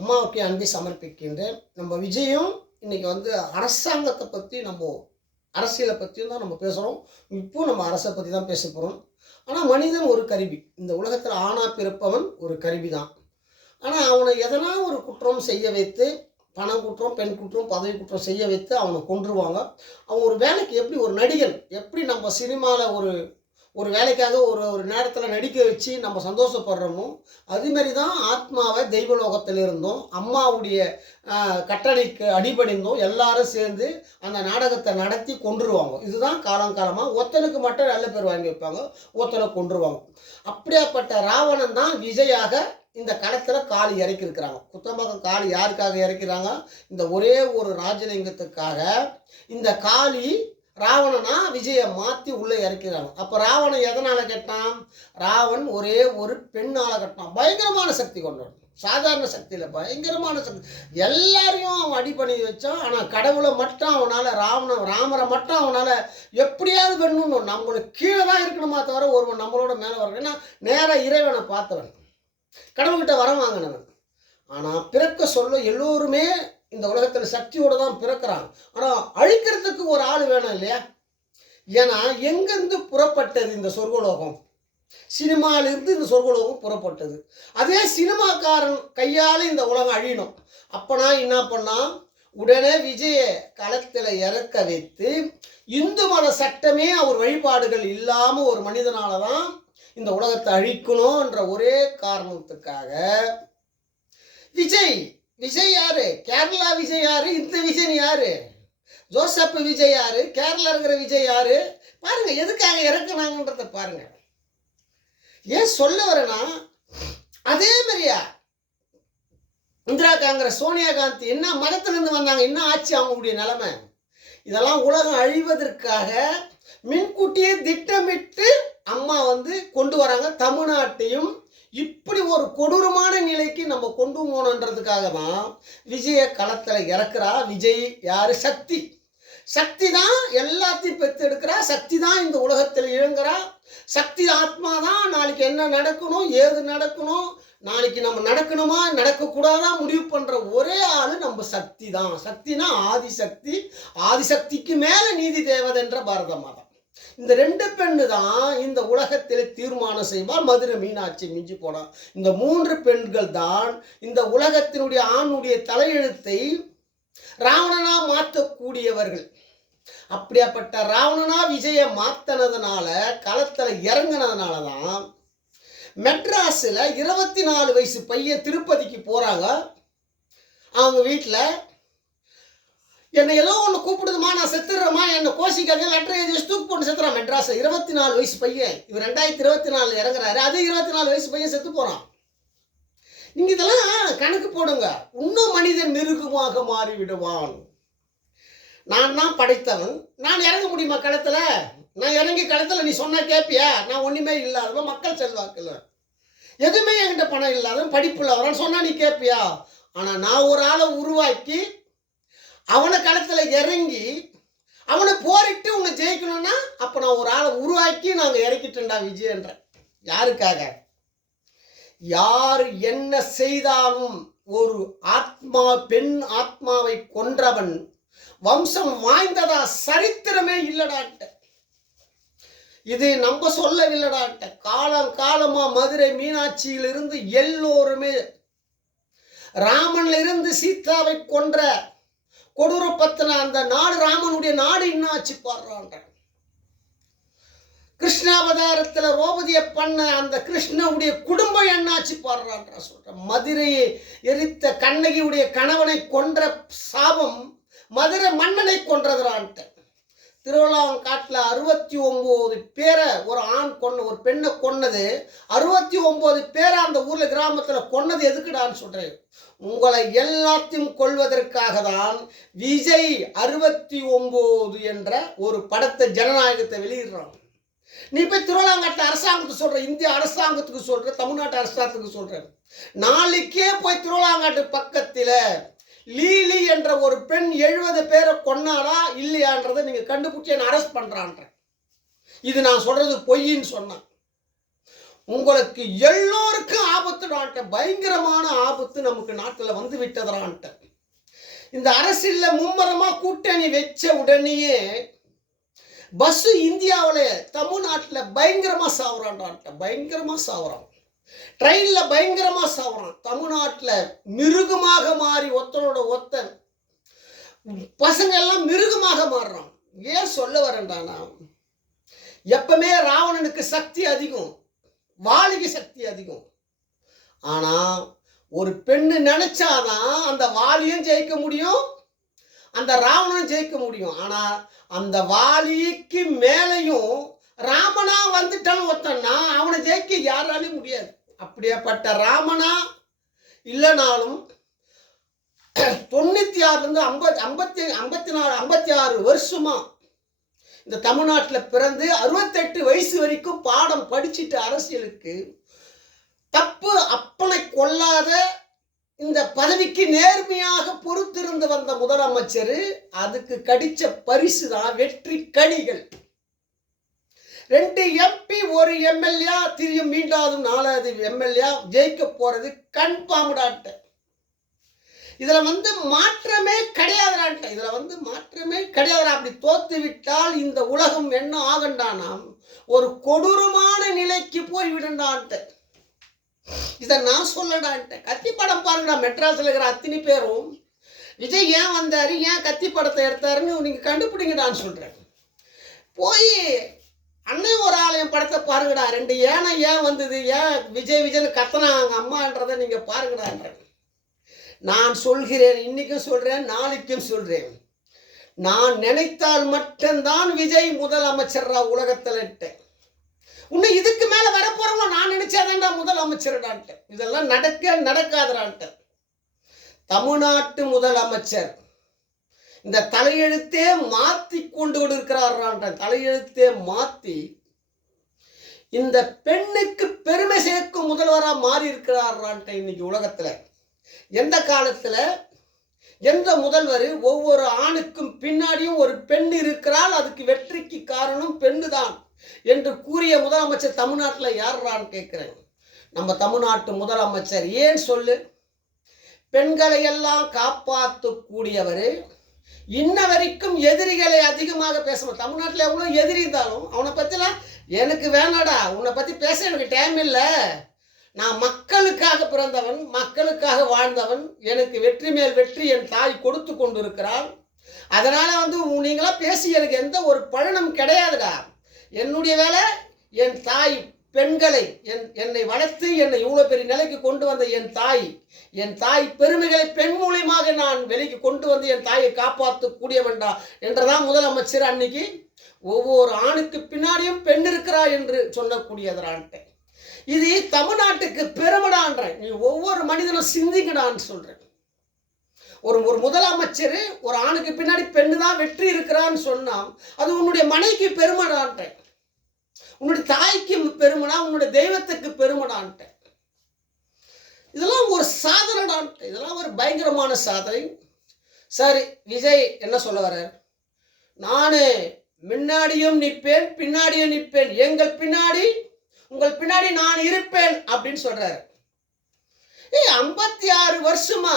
அம்மாவுக்கு அன்பை சமர்ப்பிக்கின்றேன். நம்ம விஜயும் இன்னைக்கு அரசாங்கத்தை பற்றி அரசியலை பற்றியும் தான் நம்ம பேசுகிறோம். இப்போ நம்ம அரசை பற்றி தான் பேச போகிறோம். ஆனால் மனிதன் ஒரு கருவி. இந்த உலகத்தில் ஆணா பிறப்பவன் ஒரு கருவி தான். ஆனால் அவனை எதனா ஒரு குற்றம் செய்ய வைத்து, பணம் குற்றம், பெண் குற்றம், பதவி குற்றம் செய்ய வைத்து அவனை கொன்றுவாங்க. அவன் ஒரு வேலைக்கு எப்படி ஒரு நடிகன் எப்படி நம்ம சினிமாவில் ஒரு ஒரு வேலைக்காக ஒரு ஒரு நேரத்தில் நடிக்க வச்சு நம்ம சந்தோஷப்படுறோமோ, அதுமாரி தான் ஆத்மாவை தெய்வலோகத்தில் இருந்தோம் அம்மாவுடைய கட்டளைக்கு அடிபணிந்தோம் எல்லாரும் சேர்ந்து அந்த நாடகத்தை நடத்தி கொன்றுருவாங்க. இதுதான் காலங்காலமாக ஒருத்தனுக்கு மட்டும் நல்ல பேர் வாங்கி வைப்பாங்க, ஒருத்தனை கொன்றுருவாங்க. அப்படியாப்பட்ட ராவணன் தான் விஜயாக இந்த களத்தில் காளி இறக்கியிருக்கிறாங்க. குத்தமாக காளி யாருக்காக இறக்கிறாங்க? இந்த ஒரே ஒரு ராஜலிங்கத்துக்காக இந்த காளி ராவணனா விஜயை மாற்றி உள்ளே இறக்கிறாங்க. அப்போ ராவணன் எதனால் கெட்டான்? ராவன் ஒரே ஒரு பெண்ணால் கட்டினான். பயங்கரமான சக்தி கொண்டவன், சாதாரண சக்தியில் பயங்கரமான சக்தி. எல்லாரையும் அவன் அடிப்பணி வச்சான். ஆனால் கடவுளை மட்டும் அவனால் ராமரை மட்டும் அவனால் எப்படியாவது பண்ணணும். நம்மளுக்கு கீழே தான் இருக்கணுமா தவிர ஒருவன் நம்மளோட மேலே வரணும். ஏன்னா நேராக இறைவனை பார்த்தவன், கடவுள்கிட்ட வரம் வாங்கினவன். ஆனால் பிறக்க சொல்ல எல்லோருமே இந்த உலகத்தில் சக்தியோடு தான் பிறக்கிறாங்க. ஆனால் அழிக்கிறதுக்கு ஒரு ஆள் வேணும் இல்லையா? ஏன்னா எங்கேருந்து புறப்பட்டது இந்த சொர்க்கலோகம்? சினிமாவிலிருந்து இந்த சொர்க்கலோகம் புறப்பட்டது. அதே சினிமாக்காரன் கையால் இந்த உலகம் அழியணும். அப்போனா என்ன பண்ணால், உடனே விஜய களத்தில் இறக்க வைத்து இந்து மத சட்டமே அவர் வழிபாடுகள் இல்லாமல் ஒரு மனிதனால தான் இந்த உலகத்தை அழிக்கணும்ன்ற ஒரே காரணத்துக்காக விஜய் யாரு? கேரளா விஜய் யாரு? இந்த விஜய் யாரு? ஜோசப் விஜய் யாரு? கேரளா இருக்கிற விஜய் யாரு? பாருங்க, எதுக்காக இறக்குனாங்கன்றத பாருங்க. ஏன் சொல்ல வரேன்னா, அதே மாதிரியா இந்திரா காங்கிரஸ், சோனியா காந்தி என்ன மதத்திலிருந்து வந்தாங்க, என்ன ஆச்சு அவங்களுடைய நிலைமை? இதெல்லாம் உலகம் அழிவதற்காக முன்கூட்டியே திட்டமிட்டு அம்மா கொண்டு வராங்க. தமிழ்நாட்டையும் இப்படி ஒரு கொடூரமான நிலைக்கு நம்ம கொண்டு போகணுன்றதுக்காக தான் விஜய களத்தில் இறக்குறா. விஜய் யாரு? சக்தி தான் எல்லாத்தையும் பெற்றெடுக்கிறா. சக்தி தான் இந்த உலகத்தில் இயங்குறா. சக்தி ஆத்மா தான் நாளைக்கு என்ன நடக்கணும், ஏது நடக்கணும், நாளைக்கு நம்ம நடக்கணுமா நடக்கக்கூடாதா முடிவு பண்ணுற ஒரே ஆள் நம்ம சக்தி தான். சக்தினா ஆதிசக்தி, ஆதிசக்திக்கு மேலே நீதி தேவதைன்ற பாரத மாதா. இந்த ரெண்டு பெண்ணு தான் இந்த உலகத்தில் தீர்மானம் செய்வார். மதுரை மீனாட்சி மிஞ்சி போனா இந்த மூன்று பெண்கள் தான் இந்த உலகத்தினுடைய ஆணுடைய தலையெழுத்தை ராவணனா மாற்றக்கூடியவர்கள். அப்படியாப்பட்ட ராவணனா விஜய மாத்தினதுனால, களத்தில் இறங்கினதுனால தான் மெட்ராஸில் 24 வயசு பையன் திருப்பதிக்கு போகிறாங்க. அவங்க வீட்டில் என்னை ஏதோ ஒன்று கூப்பிடுதுமா, நான் செத்துடுறேம்மா, என்னை கோஷிக்காங்க, லெட்டர் எழுதி வச்சு தூக்கு போட்டு செத்துறான். மெட்ராஸில் 24 வயசு பையன். இவர் 2024 இறங்குறாரு. அதே 24 வயசு பையன் செத்து போகிறான். நீங்கள் இதெல்லாம் கணக்கு போடுங்க. இன்னும் மனிதன் மிருகமாக மாறிவிடுவான். நான் தான் படைத்தவன், நான் இறங்க முடியுமா களத்தில்? நான் இறங்கி களத்தில் நீ சொன்ன கேட்பியா? நான் ஒன்றுமே இல்லாதவன், மக்கள் செல்வாக்கில் எதுவுமே என்கிட்ட பணம் இல்லாதவன், படிப்பில் வரான்னு சொன்னால் நீ கேட்பியா? ஆனால் நான் ஒரு ஆளை உருவாக்கி அவனை களத்தில் இறங்கி அவனை போரிட்டு உன்னை ஜெயிக்கணும்னா, அப்போ நான் ஒரு ஆளை உருவாக்கி நாங்கள் இறக்கிட்டேன்டா விஜயன்ற. யாருக்காக? யார் என்ன செய்தாலும் ஒரு ஆத்மா, பெண் ஆத்மாவை கொன்றவன் வம்சம் வாய்ந்ததா சரித்திரமே இல்லடாட்ட. இது நம்ம சொல்லவில்லடாட்ட. காலம் காலமா மதுரை மீனாட்சியிலிருந்து எல்லோருமே, ராமன்ல இருந்து சீதாவை கொன்ற கொடூரப்பத்தின அந்த நாடு, ராமனுடைய நாடு என்னாச்சு பாடுறான்ற. கிருஷ்ணாவதாரத்தில் ரோபதியை பண்ண அந்த கிருஷ்ணனுடைய குடும்பம் என்னாச்சு பாடுறான்ற சொல்ற. மதுரையை எரித்த கண்ணகியுடைய கணவனை கொன்ற சாபம் மதுரை மன்னனை கொன்றதுறான்ட்ட. திருவிழாங்காட்டில் 69 பேரை ஒரு ஆண் ஒரு பெண்ணை கொன்னது. 69 பேரை அந்த ஊரில் கிராமத்தில் கொன்னது எதுக்குடான்னு சொல்கிறேன். உங்களை எல்லாத்தையும் கொள்வதற்காக தான் விஜய் 69 என்ற ஒரு படத்தை, ஜனநாயகத்தை வெளியிடுறான். நீ போய் திருவிழாங்காட்டு அரசாங்கத்துக்கு சொல்கிற, இந்திய அரசாங்கத்துக்கு சொல்கிற, தமிழ்நாட்டு அரசாங்கத்துக்கு சொல்கிற. நாளைக்கே போய் திருவிழாங்காட்டு பக்கத்தில் லீலி என்ற ஒரு பெண் 70 பேரை கொன்னாலா இல்லையான்றதை நீங்கள் கண்டுபிடிச்சி என்ன அரெஸ்ட் பண்ணுறான்ற. இது நான் சொல்கிறது பொய்ன்னு சொன்னேன். உங்களுக்கு எல்லோருக்கும் ஆபத்துடான்ட்ட, பயங்கரமான ஆபத்து நமக்கு நாட்டில் வந்து விட்டதுடான்ட்ட. இந்த அரசியல்ல மும்மரமா கூட்டணி வச்ச உடனேயே பஸ் இந்தியாவில் தமிழ்நாட்டில் பயங்கரமா சாவுறான்டான்ட்ட, பயங்கரமா சாவுறான். ட்ரெயின்ல பயங்கரமா சாவுறான். தமிழ்நாட்டில் மிருகமாக மாறி ஒத்தனோட ஒத்தன் பசங்க எல்லாம் மிருகமாக மாறுறான். ஏன் சொல்ல வரேன்டானா, எப்பவுமே ராவணனுக்கு சக்தி அதிகம், வாலிக்கு சக்தி அதிகம். ஆனா ஒரு பெண்ணு நினைச்சாதான் அந்த வாலியும் ஜெயிக்க முடியும், அந்த ராவணனும் ஜெயிக்க முடியும். ஆனா அந்த வாலிக்கு மேலையும் ராமனா வந்துட்டான் ஒருத்தன்னா, அவனை ஜெயிக்க யாராலையும் முடியாது. அப்படியேப்பட்ட ராமனா இல்லைனாலும் 96 56 வருஷமா இந்த தமிழ்நாட்டில் பிறந்து 68 வயசு வரைக்கும் பாடம் படிச்சுட்டு அரசியலுக்கு தப்பு அப்பனை கொள்ளாத இந்த பதவிக்கு நேர்மையாக பொறுத்திருந்து வந்த முதலமைச்சர், அதுக்கு கடிச்ச பரிசு தான் வெற்றி கனிகள். 2 MP 1 MLA திரும்ப மீண்டாவது 4வது MLA ஜெயிக்க போறது கன்ஃபார்ம்டாட்ட. இதுல மாற்றமே கிடையாதுடான்ட்ட. இதுல மாற்றமே கிடையாது. அப்படி தோத்து விட்டால் இந்த உலகம் என்ன ஆகண்டானா ஒரு கொடூரமான நிலைக்கு போய் விடண்டான்ட்ட. இதை நான் சொல்லடான்ட்ட. கத்தி படம் பாருங்கடா, மெட்ராஸில் இருக்கிற அத்தனை பேரும் விஜய் ஏன் வந்தாரு, ஏன் கத்தி படத்தை எடுத்தாருன்னு நீங்க கண்டுபிடிங்கடான்னு சொல்றேன். போய் அன்னை ஒரு ஆலயம் படத்தை பாருங்கடா, 2 யானை ஏன் வந்தது, ஏன் விஜய் விஜய்னு கத்தனாங்க அம்மான்றதை நீங்க பாருங்கடான்ற. நான் சொல்கிறேன், இன்னைக்கும் சொல்றேன், நாளைக்கும் சொல்றேன். நான் நினைத்தால் மட்டும்தான் விஜய் முதலமைச்சர்ரா உலகத்தில். இன்னும் இதுக்கு மேல வரப்போறவங்க நான் நினைச்சாதான்டா முதலமைச்சர்டான்ட்டு. இதெல்லாம் நடக்காதுடான்ட்டு. தமிழ்நாட்டு முதலமைச்சர் இந்த தலையெழுத்தே மாத்தி கொண்டு இருக்கிறார்ன்ற, தலையெழுத்தே மாத்தி இந்த பெண்ணுக்கு பெருமை சேர்க்கும் முதல்வரா மாறி இருக்கிறார்ன்ற. இன்னைக்கு உலகத்துல எந்த காலத்துல எந்த முதல்வர் ஒவ்வொரு ஆணுக்கும் பின்னாடியும் ஒரு பெண் இருக்கிறாள், அதுக்கு வெற்றிக்கு காரணம் பெண்ணு தான் என்று கூறிய முதலமைச்சர் தமிழ்நாட்டில் யாரான்னு கேட்கிறேன். நம்ம தமிழ்நாட்டு முதலமைச்சர். ஏன் சொல்லு, பெண்களை எல்லாம் காப்பாற்றக்கூடியவர். இன்ன வரைக்கும் எதிரிகளை அதிகமாக பேசணும். தமிழ்நாட்டில் எவ்வளோ எதிரி இருந்தாலும் அவனை பற்றிலாம் எனக்கு வேணாடா, உன்னை பற்றி பேச எனக்கு டைம் இல்லை, நான் மக்களுக்காக பிறந்தவன், மக்களுக்காக வாழ்ந்தவன், எனக்கு வெற்றி மேல் வெற்றி என் தாய் கொடுத்து கொண்டு இருக்கிறாள். அதனால நீங்களாம் பேசி எனக்கு எந்த ஒரு பலனும் கிடையாதுடா. என்னுடைய வேலை என் தாய் பெண்களை என்னை வளர்த்து என்னை இவ்வளோ பெரிய நிலைக்கு கொண்டு வந்த என் தாய் பெருமைகளை பெண் மூலியமாக நான் வெளிக்கு கொண்டு வந்து என் தாயை காப்பாற்றக்கூடியவன்டா என்றதான் முதலமைச்சர் அன்னைக்கு ஒவ்வொரு ஆணுக்கு பின்னாடியும் பெண் இருக்கிறா என்று சொல்லக்கூடியதான்ட்டு. இது தமிழ்நாட்டுக்கு பெருமைடான்ற. நீ ஒவ்வொரு மனிதனும் சிந்திக்கடான்னு சொல்றேன். ஒரு முதலமைச்சர் ஒரு ஆணுக்கு பின்னாடி பெண்ணு தான் வெற்றி இருக்கிறான்னு சொன்னா அது உன்னுடைய மனைவிக்கு பெருமைடான்ட்ட, உன்னுடைய தாய்க்கு பெருமைடா, உன்னுடைய தெய்வத்துக்கு பெருமைடான்ட்ட. இதெல்லாம் ஒரு சாதனைடான்ட்ட. இதெல்லாம் ஒரு பயங்கரமான சாதனை. சரி, விஜய் என்ன சொல்ல வர, நானு முன்னாடியும் நிற்பேன் பின்னாடியும் நிற்பேன், எங்கள் பின்னாடி உங்கள் பின்னாடி நான் இருப்பேன் அப்படின்னு சொல்றாரு. 56 வருஷமா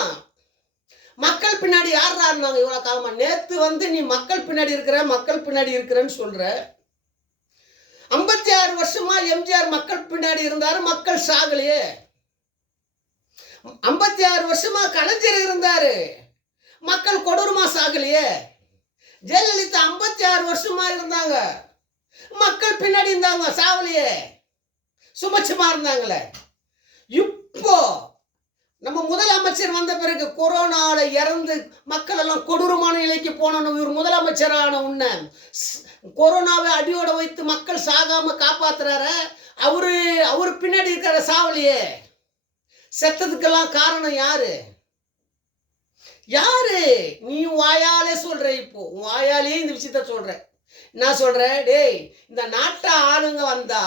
மக்கள் பின்னாடி யாரா இருந்தாங்க இவ்வளவு காலமா? நேத்து நீ மக்கள் பின்னாடி இருக்கிறேன்னு சொல்ற. 56 வருஷமா எம்ஜிஆர் மக்கள் பின்னாடி இருந்தாரு, மக்கள் சாகலையே. 56 வருஷமா கலைஞர் இருந்தாரு, மக்கள் கொடூரமா சாகலையே. ஜெயலலிதா 56 வருஷமா இருந்தாங்க, மக்கள் பின்னாடி இருந்தாங்க, சாகலையே, சுமச்சுமா இருந்தாங்களே. இப்போ நம்ம முதலமைச்சர் வந்த பிறகு கொரோனால இறந்து மக்கள் எல்லாம் கொடூரமான நிலைக்கு போனோம். இவர் முதலமைச்சரான உன்ன கொரோனாவை அடியோட வைத்து மக்கள் சாகாம காப்பாத்துறாரு. அவரு பின்னாடி இருக்கிற சாவலியே. செத்ததுக்கெல்லாம் காரணம் யாரு? நீ வாயாலே சொல்ற. இப்போ வாயாலே இந்த விஷயத்த சொல்ற. நான் சொல்றேன், டேய், இந்த நாட்டை ஆளுங்க வந்தா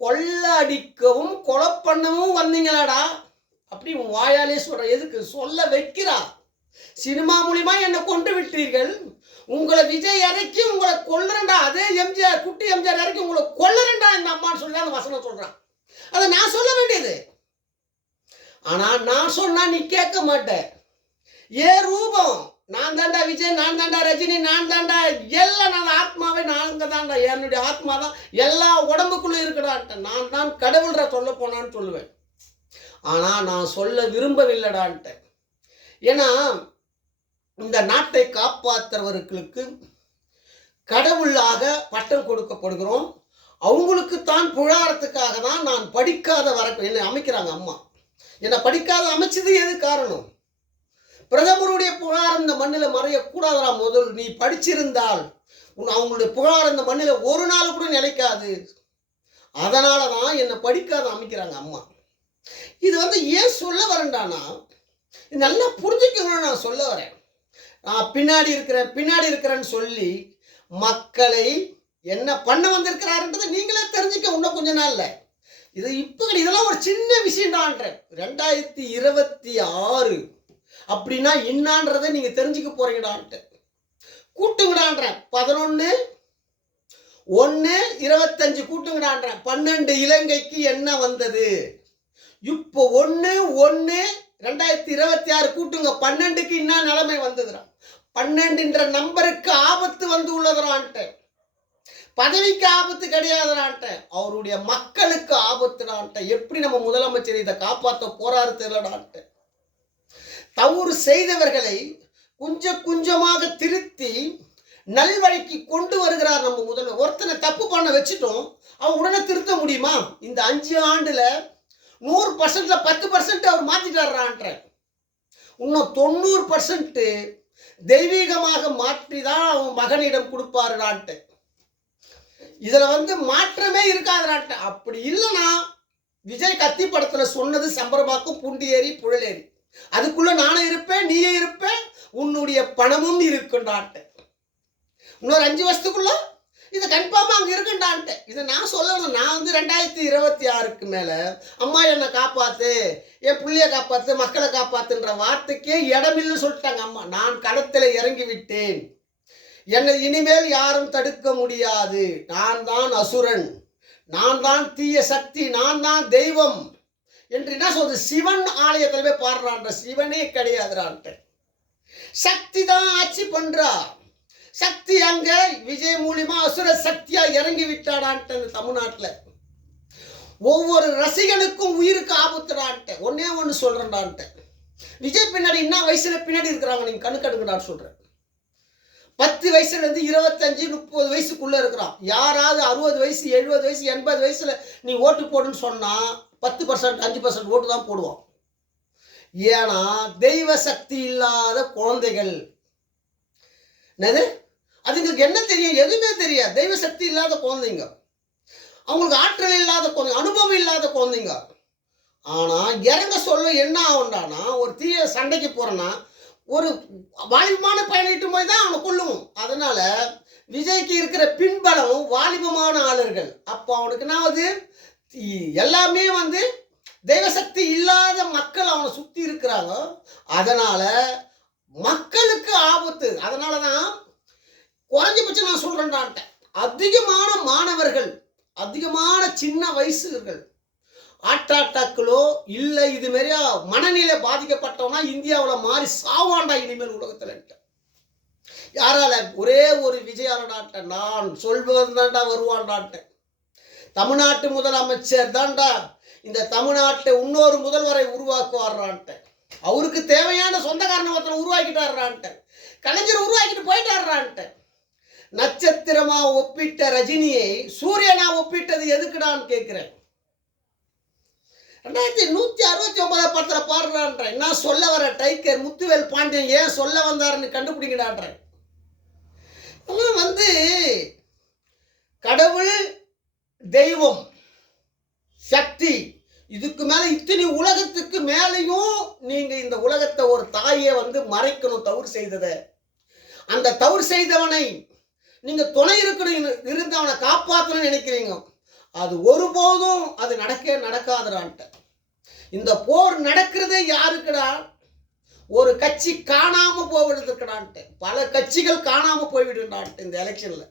கொள்ள அடிக்கவும் கொலை பண்ணவும் வந்தீங்களாடா அப்படி வாயாலே சொல்ற. எதுக்கு சொல்ல வைக்கிறா? சினிமா மூலியமா என்னை கொண்டு விட்டீர்கள், உங்களை விஜய் இறக்கி உங்களை கொல்லுறண்டா, அதே எம்ஜிஆர் குட்டி எம்ஜிஆர் இறக்கி உங்களை கொல்லுறண்டா இந்த அம்மான்னு சொல்லி அந்த வசனம் சொல்றான். அதை நான் சொல்ல வேண்டியது. ஆனா நான் சொன்னா நீ கேட்க மாட்ட. ஏன் ரூபம் நான் தாண்டா விஜய், நான் தாண்டா ரஜினி, நான் தாண்டா எல்லாம், நான் ஆத்மாவே நாங்க தாண்டா, என்னுடைய ஆத்மா தான் எல்லா உடம்புக்குள்ள இருக்கடான்ட்ட. நான் தான் கடவுள்ற சொல்ல போனான்னு சொல்லுவேன். ஆனா நான் சொல்ல விரும்பவில்லைடான்ட்ட. ஏன்னா இந்த நாட்டை காப்பாற்றுறவர்களுக்கு கடவுளாக பட்டம் கொடுக்கப்படுகிறோம். அவங்களுக்கு தான் புழாரத்துக்காக தான் நான் படிக்காத வர என்னை அமைக்கிறாங்க அம்மா. என்னை படிக்காத அமைச்சது எது காரணம்? பிரதமருடைய புகார் இந்த மண்ணில் மறையக்கூடாதா? முதல் நீ படிச்சிருந்தால் அவங்களுடைய புகார் இந்த மண்ணில் ஒரு நாள் கூட நிலைக்காது. அதனால தான் என்னை படிக்காத அமைக்கிறாங்க அம்மா. இது ஏன் சொல்ல வரேன்டானா, நல்லா புரிஞ்சுக்கணும்னு நான் சொல்ல வரேன். நான் பின்னாடி இருக்கிறேன்னு சொல்லி மக்களை என்ன பண்ண வந்திருக்கிறாருன்றதை நீங்களே தெரிஞ்சுக்க இன்னும் கொஞ்ச நாள்ல. இது இப்போ இதெல்லாம் ஒரு சின்ன விஷயம்டான்ற. 2026 அப்படின்னா என்னான்றதை நீங்க தெரிஞ்சுக்க போறீங்கடான்ட்டு. கூட்டுங்கடான்ற 11/1/25 கூட்டுங்கடான்ற. 12 இலங்கைக்கு என்ன வந்தது? இப்போ 1/1/2026 கூட்டுங்க. 12க்கு என்ன நிலைமை வந்ததுடா? 12ன்ற நம்பருக்கு ஆபத்து உள்ளதுடான்ட்டு. பதவிக்கு ஆபத்து கிடையாதுடான்ட்ட. அவருடைய மக்களுக்கு ஆபத்துடான்ட்ட. எப்படி நம்ம முதலமைச்சர் இதை காப்பாற்ற போறாரு தெரியலடான்ட்டு. தவறு செய்தவர்களை கொஞ்சம் கொஞ்சமாக திருத்தி நல்வழிக்கு கொண்டு வருகிறார் நம்ம முதல்வர். ஒருத்தனை தப்பு பண்ண வச்சுட்டோம், அவன் உடனே திருத்த முடியுமா? இந்த 5 ஆண்டுல 100%ல 10% அவர் மாத்திட்டாரான்ற. இன்னும் 90% தெய்வீகமாக மாற்றி தான் அவன் மகனிடம் கொடுப்பாருடான்ட்டு. இதுல மாற்றமே இருக்காதுடான்ட்டு. அப்படி இல்லைன்னா விஜய் கத்தி படத்துல சொன்னது சம்பரமாக்கும் புண்டி ஏறி புழலேறி, அதுக்குள்ள நானும் இருப்பேன், நீயே இருப்பேன், உன்னுடைய பணமும் இருக்குண்டான்ட்டு. இன்னொரு 5 வருஷத்துக்குள்ள இது கன்ஃபார்மா அங்க இருக்குண்டான்ட்டு. இதை நான் சொல்லணும். நான் 2026க்கு மேல அம்மா என்னை காப்பாத்து, என் பிள்ளைய காப்பாத்து, மக்களை காப்பாத்துன்ற வார்த்தைக்கே இடமில்லைன்னு சொல்லிட்டாங்க அம்மா. நான் களத்தில் இறங்கி விட்டேன், என்னை இனிமேல் யாரும் தடுக்க முடியாது. நான் தான் அசுரன், நான் தான் தீய சக்தி, நான் தான் தெய்வம் என்று என்ன சொல்றது? சிவன் ஆலயத்தில் போய் பாடுறான்ற. சிவனே கிடையாதுறான்ட்டு. சக்தி தான் ஆட்சி பண்றா. சக்தி அங்க விஜய் மூலியமா அசுர சக்தியா இறங்கி விட்டாடான்ட்டு. தமிழ்நாட்டில் ஒவ்வொரு ரசிகனுக்கும் உயிருக்கு ஆபத்துடான்ட்டு. ஒன்னே ஒன்று சொல்றேன்டான்ட்டு. விஜய் பின்னாடி என்ன வயசுல பின்னாடி இருக்கிறாங்க நீங்க கணக்கெடுங்கடான்னு சொல்றேன். 10 வயசுல இருந்து 25 30 வயசுக்குள்ள இருக்கிறான். யாராவது 60 வயசு 70 வயசு 80 வயசுல நீ ஓட்டு போடுன்னு சொன்னா 10% 5% ஓட்டு தான் போடுவான். ஏன்னா தெய்வ சக்தி இல்லாத குழந்தைகள். என்னது? அதுங்களுக்கு என்ன தெரியும்? எதுவுமே தெரியாது. தெய்வ சக்தி இல்லாத குழந்தைங்க, அவங்களுக்கு ஆற்றல் இல்லாத குழந்தைங்க, அனுபவம் இல்லாத குழந்தைங்க. ஆனா இறங்க சொல்ல என்ன ஆகுண்டானா, ஒரு தீய சண்டைக்கு போறேன்னா ஒரு வாலிபமான பயணிட்டு போய் தான் அவனை கொள்ளுவோம். அதனால விஜய்க்கு இருக்கிற பின்பலம் வாலிபமான ஆளர்கள். அப்போ அவனுக்கு நான் எல்லாமே தெய்வசக்தி இல்லாத மக்கள் அவனை சுத்தி இருக்கிறாங்க. அதனால மக்களுக்கு ஆபத்து. அதனாலதான் குறைஞ்சபட்சம் நான் சொல்றேன்டான்ட்டேன். அதிகமான மாணவர்கள், அதிகமான சின்ன வயசுகள் ஹார்ட் அட்டாக்களோ இல்லை இது மாதிரியா மனநிலை பாதிக்கப்பட்டவனா இந்தியாவில் மாறி சாவாண்டா இனிமேல் உலகத்தில். யாரால? ஒரே ஒரு விஜயாலடான்ட்ட. நான் சொல்வது தாண்டா வருவான்டான்ட்டேன். தமிழ்நாட்டு முதலமைச்சர் தாண்டா இந்த தமிழ்நாட்டை இன்னொரு முதல்வரை உருவாக்குவார்றான்ட்ட. அவருக்கு தேவையான சொந்தக்காரனை ஒருத்தனை உருவாக்கிட்டார்றான்ட்ட. கலைஞர் உருவாக்கிட்டு போயிட்டார்றான்ட்ட. நட்சத்திரமா ஒப்பிட்ட ரஜினியை சூரியனா ஒப்பிட்டது எதுக்குடான்னு கேட்கிறேன். 2169 படத்துல பாடுறான்ற. நான் சொல்ல வர டைகர் முத்துவேல் பாண்டியன் ஏன் சொல்ல வந்தாருன்னு கண்டுபிடிக்கடான்ற. கடவுள், தெய்வம், சக்தி, இதுக்கு மேல இத்தனை உலகத்துக்கு மேலையும் நீங்க இந்த உலகத்தை ஒரு தாயை மறைக்கணும். தவறு செய்தத அந்த தவறு செய்தவனை நீங்க துணை இருக்கணும், இருந்து அவனை காப்பாற்றணும்னு நினைக்கிறீங்க. அது ஒருபோதும் அது நடக்காதுடான்ட்டு. இந்த போர் நடக்கிறது யாருக்குடா? ஒரு கட்சி காணாம போவிடுறதுக்குடான்ட்டு. பல கட்சிகள் காணாம போய்விடுறான்ட்டு இந்த எலெக்ஷன்ல.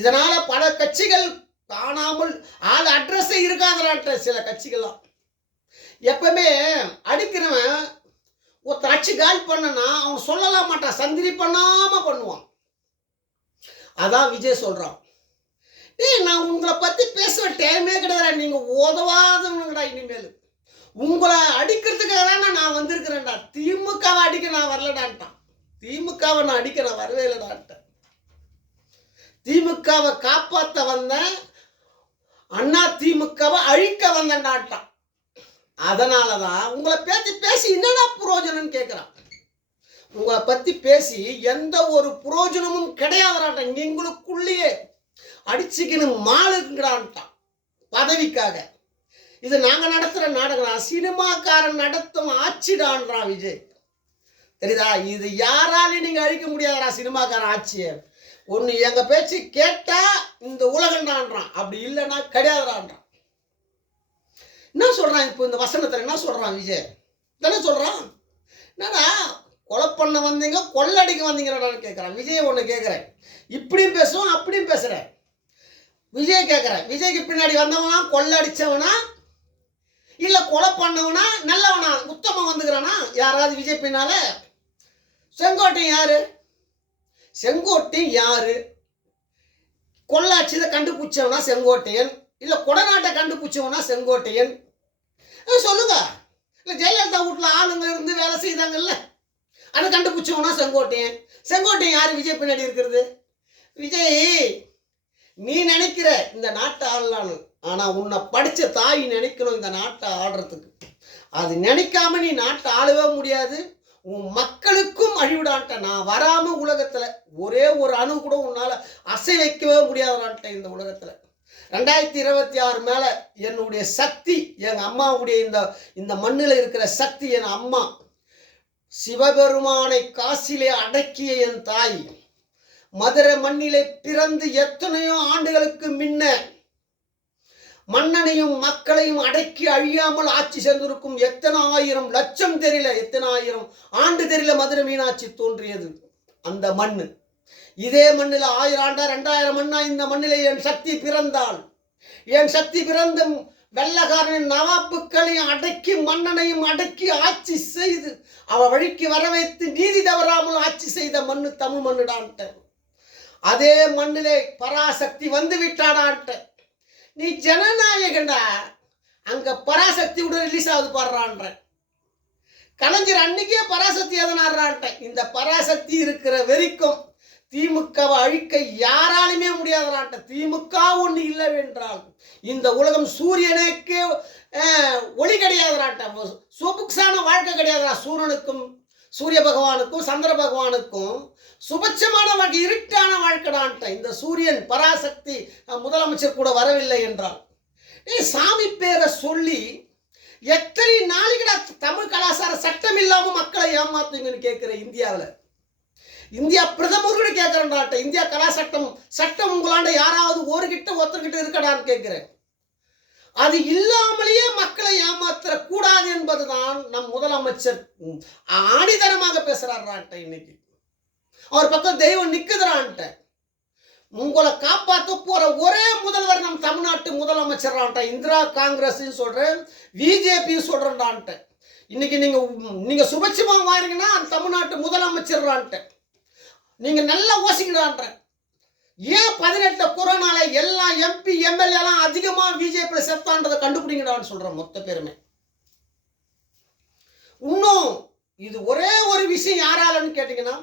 இதனால பல கட்சிகள் காணாமல் ஆள் அட்ரஸே இருக்காதராட்ட சில கட்சிகள்லாம். எப்பவுமே அடிக்கிறவன் ஒருத்தர் அடிச்சு காலி பண்ணனா அவன் சொல்லலாம் மாட்டான், சந்திரி பண்ணாம பண்ணுவான். அதான் விஜய் சொல்றான், நான் உங்களை பத்தி பேசுற டைமே கிடையாது, நீங்க உதவாதவங்கடா, இனிமேல் உங்களை அடிக்கிறதுக்காக தான் நான் வந்திருக்கிறேன்டா, திமுகவை அடிக்க நான் வரலடான்ட்டான். திமுகவை நான் அடிக்க நான் வரவே இல்லைடான்ட்டேன். திமுகவை காப்பாற்ற வந்தேன், அண்ணா திமுகவை அழிக்க வந்தேன்டான்ட்டான். அதனாலதான் உங்களை பேசி பேசி என்னடா புரோஜனம் கேட்கிறான். உங்களை பத்தி பேசி எந்த ஒரு புரோஜனமும் கிடையாதுடான்ட்டான். நீங்களுக்குள்ளேயே அடிச்சுக்கணும் மாளுங்கிறான்ட்டான் பதவிக்காக. இது நாங்க நடத்துற நாடகம், சினிமாக்காரன் நடத்தும் ஆட்சிடான்றான் விஜய். தெரியுதா? இது யாராலையும் நீங்க அழிக்க முடியாதா சினிமாக்காரன் ஆட்சியை. ஒன்று எங்க பேச்சு கேட்டா இந்த உலகண்டான்றான், அப்படி இல்லைன்னா கிடையாதுடான்றான். என்ன சொல்றான் இப்போ இந்த வசனத்தில்? என்ன சொல்றான் விஜய்? தானே சொல்றான், என்னடா கொலை பண்ண வந்தீங்க கொள்ளடிக்க வந்தீங்கன்னு கேட்குறான். விஜய் ஒன்று கேட்குறேன், இப்படியும் பேசுவோம் அப்படியும் பேசுகிறேன். விஜய் கேட்குறேன், விஜய்க்கு பின்னாடி வந்தவனா கொள்ளடிச்சவனா இல்லை கொலை பண்ணவனா நல்லவனா உத்தமம் வந்துக்கிறானா யாராவது விஜய் பின்னால? செங்கோட்டையன் யாரு? செங்கோட்டையன் யாரு? கொள்ளாட்சியை கண்டுபிடிச்சவனா செங்கோட்டையன், இல்லை கொடநாட்டை கண்டுபிடிச்சவனா செங்கோட்டையன்? சொல்லுங்க. இல்லை ஜெயலலிதா வீட்டில் ஆளுங்க இருந்து வேலை செய்தாங்கல்ல, அதை கண்டுபிடிச்சவனா செங்கோட்டையன். செங்கோட்டையன் யாரு விஜய் பின்னாடி இருக்கிறது? விஜய், நீ நினைக்கிற இந்த நாட்டை ஆளலான்னு, ஆனால் உன்னை படித்த தாய் நினைக்கணும் இந்த நாட்டை ஆடுறதுக்கு. அது நினைக்காம நீ நாட்டை ஆளவே முடியாது. உன் மக்களுக்கும் அழிவிடான்ட்ட. நான் வராமல் உலகத்தில் ஒரே ஒரு அணு கூட உன்னால் அசை வைக்கவே முடியாதான்ட்ட இந்த உலகத்தில். 2026 மேலே என்னுடைய சக்தி, எங்கள் அம்மாவுடைய இந்த மண்ணில் இருக்கிற சக்தி, என் அம்மா சிவபெருமானை காசிலே அடக்கிய என் தாய், மதுரை மண்ணிலே பிறந்து எத்தனையோ ஆண்டுகளுக்கு முன்ன மன்னனையும் மக்களையும் அடக்கி அழியாமல் ஆட்சி செய்திருக்கும் எத்தனை ஆயிரம் லட்சம் தெரியல, எத்தனை ஆயிரம் ஆண்டு தெரியல மதுரை மீனாட்சி தோன்றியது அந்த மண்ணு. இதே மண்ணில் 1000 ஆண்டா 2000 மண்ணா இந்த மண்ணிலே என் சக்தி பிறந்தாள். என் சக்தி பிறந்த வெள்ளக்காரனின் நவாப்புக்களையும் அடக்கி மன்னனையும் அடக்கி ஆட்சி செய்து அவ வழிக்கு வர வைத்து நீதி தவறாமல் ஆட்சி செய்த மண்ணு தமிழ் மண்ணுடான்ட்ட. அதே மண்ணிலே பராசக்தி வந்து விட்டாடான்ட்ட. நீ ஜனநாயகண்டா, அங்க பராசக்தி கூட ரிலீஸ் ஆகுது பாடுறான்ற. கலைஞர் அன்னைக்கே பராசக்தி எதனாடுறான்ட்ட. இந்த பராசக்தி இருக்கிற வரைக்கும் திமுகவை அழிக்க யாராலுமே முடியாதான்ட்ட. திமுக ஒன்று இல்லைவென்றால் இந்த உலகம் சூரியனுக்கே ஒளி கிடையாதுரான்ட்ட. சுபுக்ஸான வாழ்க்கை கிடையாதுரா. சூரியனுக்கும் சூரிய பகவானுக்கும் சந்திர பகவானுக்கும் சுபட்சமான வாழ்க்கை, இருட்டான வாழ்க்கைடான்ட்ட. இந்த சூரியன் பராசக்தி முதலமைச்சர் கூட வரவில்லை என்றால் சாமி பேரை சொல்லி எத்தனை நாளைக்கு தமிழ் கலாச்சார சட்டம் இல்லாமல் மக்களை ஏமாத்துங்கன்னு கேட்கிற இந்தியாவில். இந்தியா பிரதமர் கேட்கிறேன்டாட்ட. இந்தியா கலாசட்டம் சட்டம் உங்களாண்ட யாராவது ஒருத்தர்கிட்ட இருக்கடான்னு கேட்கிறேன். அது இல்லாமலேயே மக்களை ஏமாற்ற கூடாது என்பதுதான் நம் முதலமைச்சர் ஆணிதரமாக பேசுறான்ட்ட. இன்னைக்கு அவர் பக்கம் தெய்வம் நிக்குதுறான்ட்ட. உங்களை காப்பாற்ற போற ஒரே முதல்வர் நம் தமிழ்நாட்டு முதலமைச்சர் இந்திரா காங்கிரஸ் சொல்றேன், பிஜேபி சொல்றேன்டான்ட்ட. இன்னைக்கு நீங்க சுபட்சமா வாரீங்கன்னா தமிழ்நாட்டு முதலமைச்சர் நீங்க நல்லா யோசிக்கிறான்ற. ஏன் 18 கொரோனால எல்லா எம்பி எம்எல்ஏ எல்லாம் அதிகமா பிஜேபி செத்தான்றதை கண்டுபிடிங்கடான்னு சொல்றேன் மொத்த பேருமே. இன்னும் இது ஒரே ஒரு விஷயம் யாராலன்னு கேட்டீங்கன்னா,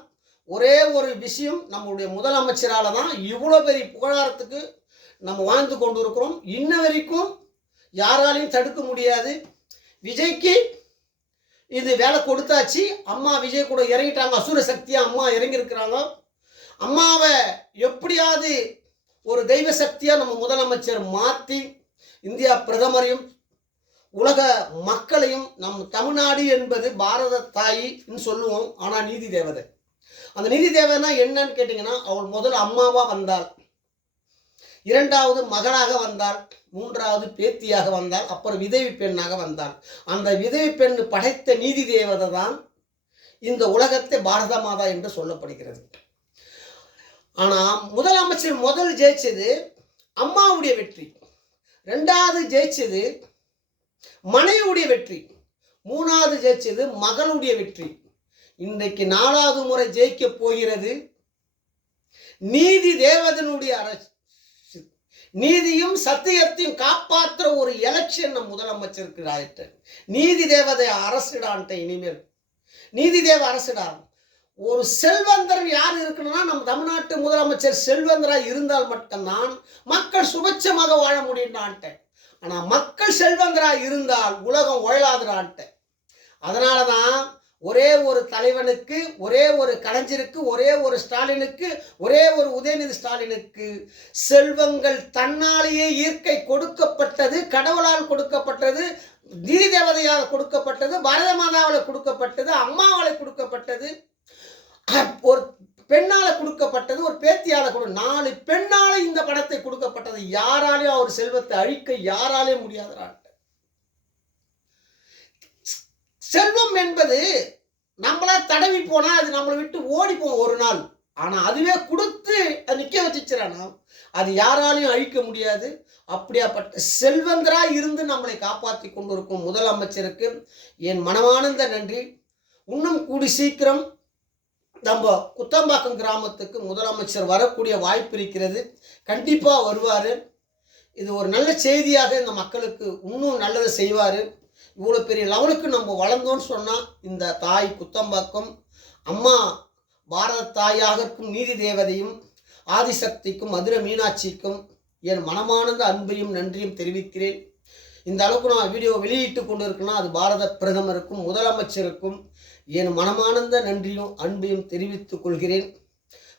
ஒரே ஒரு விஷயம் நம்முடைய முதலமைச்சரால தான் இவ்வளோ பெரிய புகழாரத்துக்கு நம்ம வாழ்ந்து கொண்டு இருக்கிறோம். இன்ன வரைக்கும் யாராலையும் தடுக்க முடியாது. விஜய்க்கு இது வேலை கொடுத்தாச்சு. அம்மா விஜய் கூட இறங்கிட்டாங்க, அசுர சக்தியாக அம்மா இறங்கியிருக்கிறாங்க. அம்மாவை எப்படியாவது ஒரு தெய்வ சக்தியாக நம்ம முதலமைச்சர் மாற்றி இந்தியா பிரதமரையும் உலக மக்களையும் நம் தமிழ்நாடு என்பது பாரத தாயின்னு சொல்லுவோம். ஆனால் நீதி தேவதை, அந்த நீதி தேவதைனா என்னன்னு கேட்டிங்கன்னா, அவள் முதல் அம்மாவாக வந்தாள், 2வது மகளாக வந்தாள், 3வது பேத்தியாக வந்தாள், அப்புறம் விதவி பெண்ணாக வந்தாள். அந்த விதவி பெண் படைத்த நீதி தேவதை தான் இந்த உலகத்தை பாரத மாதா என்று சொல்லப்படுகிறது. ஆனால் முதலமைச்சர் முதல் ஜெயிச்சது அம்மாவுடைய வெற்றி. 2வது ஜெயிச்சது மனைவியுடைய வெற்றி. 3வது ஜெயிச்சது மகளுடைய வெற்றி. இன்றைக்கு 4வது முறை ஜெயிக்க போகிறது நீதி தேவதனுடைய அரசு. நீதியும் சத்தியத்தையும் காப்பாற்றுற ஒரு எலெக்ஷன் நம் முதலமைச்சருக்கு ஆயிட்டு. நீதி தேவதை அரசிடான்ட்ட இனிமேல் நீதி தேவ அரசிடா. ஒரு செல்வந்தர் யார் இருக்கணும்னா நம்ம தமிழ்நாட்டு முதலமைச்சர் செல்வந்தராக இருந்தால் மட்டும்தான் மக்கள் சுபட்சமாக வாழ முடியும்டான்ட்ட. ஆனால் மக்கள் செல்வந்தராக இருந்தால் உலகம் உழலாதுடான்ட்ட. அதனால தான் ஒரே ஒரு தலைவனுக்கு, ஒரே ஒரு கலைஞருக்கு, ஒரே ஒரு ஸ்டாலினுக்கு, ஒரே ஒரு உதயநிதி ஸ்டாலினுக்கு செல்வங்கள் தன்னாலேயே இயற்கை கொடுக்கப்பட்டது, கடவுளால் கொடுக்கப்பட்டது, நீதி தேவதையால் கொடுக்கப்பட்டது, பாரத மாதாவால் கொடுக்கப்பட்டது, அம்மாவால் கொடுக்கப்பட்டது, ஒரு பெண்ணால கொடுக்கப்பட்டது, ஒரு பேத்தியால 4 பெண்ணால இந்த படத்தை கொடுக்கப்பட்டது. யாராலையும் அவர் செல்வத்தை அழிக்க யாராலையும் முடியாதுறான். செல்வம் என்பது நம்மளா தடவி போனா அது நம்மளை விட்டு ஓடி போகும் ஒரு நாள். ஆனா அதுவே கொடுத்து அது நிக்க வச்சுச்சுறானா அது யாராலையும் அழிக்க முடியாது. அப்படியாப்பட்ட செல்வந்தரா இருந்து நம்மளை காப்பாற்றி கொண்டிருக்கும் முதலமைச்சருக்கு என் மனமார்ந்த நன்றி. இன்னும் கூடி சீக்கிரம் நம்ம குத்தம்பாக்கம் கிராமத்துக்கு முதலமைச்சர் வரக்கூடிய வாய்ப்பு இருக்கிறது. கண்டிப்பா வருவாரு. இது ஒரு நல்ல செய்தியாக இந்த மக்களுக்கு இன்னும் நல்லதை செய்வாரு. இவ்வளோ பெரிய லெவலுக்கு நம்ம வளர்ந்தோன்னு சொன்னால் இந்த தாய் குத்தம்பாக்கம் அம்மா பாரத தாயாக இருக்கும் நீதி தேவதையும் ஆதிசக்திக்கும் மதுரை மீனாட்சிக்கும் என் மனமார்ந்த அன்பையும் நன்றியும் தெரிவிக்கிறேன். இந்த அளவுக்கு நான் வீடியோ வெளியிட்டு கொண்டு இருக்கேன்னா அது பாரத பிரதமருக்கும் முதலமைச்சருக்கும் என் மனமார்ந்த நன்றியும் அன்பையும் தெரிவித்துக் கொள்கிறேன்.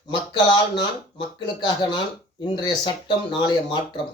மக்களால் நான், மக்களுக்காக நான். இன்றைய சட்டம் நாளைய மாற்றம்.